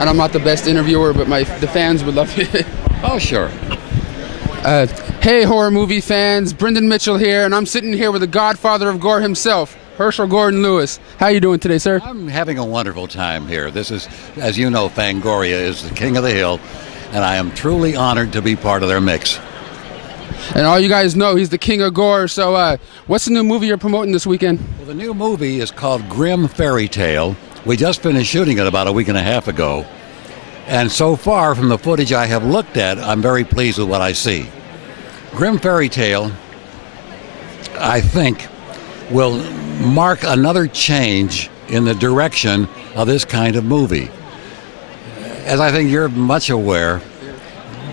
and I'm not the best interviewer, but the fans would love it. Oh, sure. Hey, horror movie fans, Brendan Mitchell here, and I'm sitting here with the godfather of gore himself, Herschell Gordon Lewis. How you doing today, sir? I'm having a wonderful time here. This is, as you know, Fangoria is the king of the hill, and I am truly honored to be part of their mix. And all you guys know, he's the king of gore. So what's the new movie you're promoting this weekend? Well, the new movie is called Grim Fairy Tale. We just finished shooting it about a week and a half ago. And so far, from the footage I have looked at, I'm very pleased with what I see. Grim Fairy Tale, I think, will mark another change in the direction of this kind of movie. As I think you're much aware,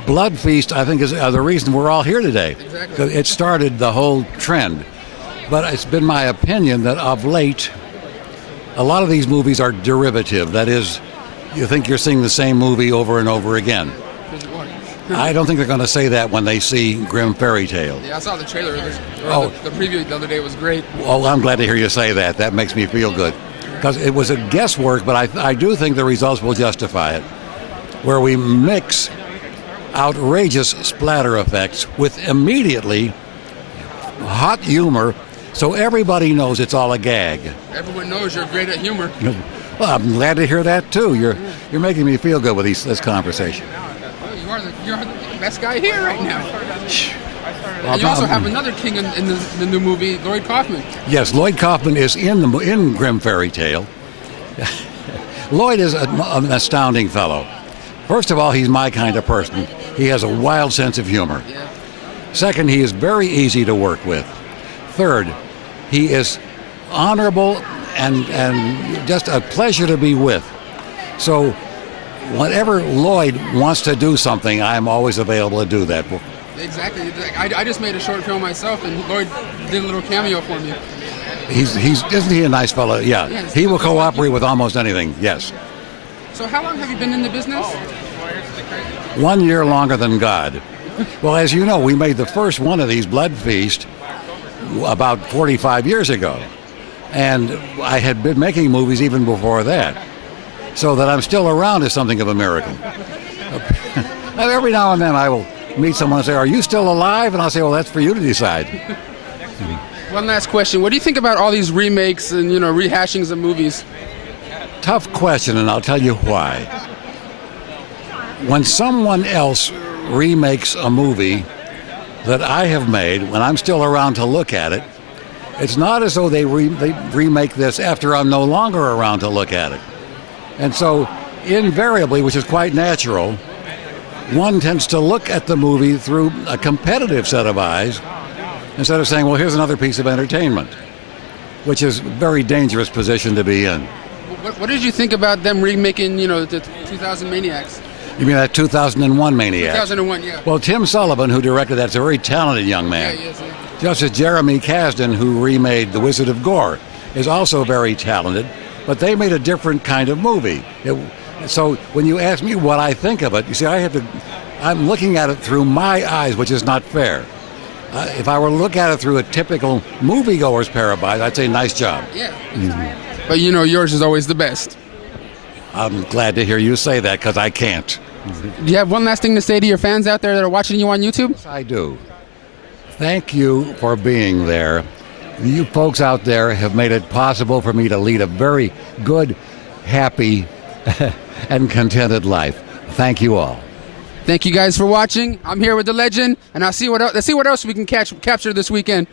Blood Feast, I think, is the reason we're all here today. Exactly. It started the whole trend. But it's been my opinion that of late, a lot of these movies are derivative. That is, you think you're seeing the same movie over and over again. I don't think they're going to say that when they see Grim Fairy Tale. Yeah, I saw the trailer. The preview the other day was great. Well, I'm glad to hear you say that. That makes me feel good. Because it was a guesswork, but I do think the results will justify it. Where we mix outrageous splatter effects with immediately hot humor, so everybody knows it's all a gag. Everyone knows you're great at humor. Well, I'm glad to hear that too. You're making me feel good with this conversation. You're the best guy here right now. And you also have another king in the new movie, Lloyd Kaufman. Yes, Lloyd Kaufman is in Grim Fairy Tale. Lloyd is an astounding fellow. First of all, he's my kind of person. He has a wild sense of humor. Yeah. Second, he is very easy to work with. Third, he is honorable and just a pleasure to be with. So whenever Lloyd wants to do something, I'm always available to do that. Exactly. I just made a short film myself, and Lloyd did a little cameo for me. Isn't he a nice fellow? Yeah. Yes. He will cooperate with almost anything, yes. So how long have you been in the business? 1 year longer than God. Well, as you know, we made the first one of these, Blood Feast, about 45 years ago. And I had been making movies even before that. So that I'm still around is something of a miracle. Every now and then I will meet someone and say, "Are you still alive?" And I'll say, "Well, that's for you to decide." One last question. What do you think about all these remakes and, rehashings of movies? Tough question, and I'll tell you why. When someone else remakes a movie that I have made, when I'm still around to look at it, it's not as though they remake this after I'm no longer around to look at it. And so, invariably, which is quite natural, one tends to look at the movie through a competitive set of eyes instead of saying, well, here's another piece of entertainment, which is a very dangerous position to be in. What did you think about them remaking, the 2000 Maniacs? You mean that 2001 Maniac? 2001, yeah. Well, Tim Sullivan, who directed that's a very talented young man. Yeah, he is, yeah. Just as Jeremy Kasdan, who remade The Wizard of Gore, is also very talented, but they made a different kind of movie. So when you ask me what I think of it, you see, I'm looking at it through my eyes, which is not fair. If I were to look at it through a typical moviegoer's pair of eyes, I'd say nice job. Yeah. But yours is always the best. I'm glad to hear you say that, because I can't. Do you have one last thing to say to your fans out there that are watching you on YouTube? Yes, I do. Thank you for being there. You folks out there have made it possible for me to lead a very good, happy, and contented life. Thank you all. Thank you guys for watching. I'm here with the legend, and let's see what else we can capture this weekend.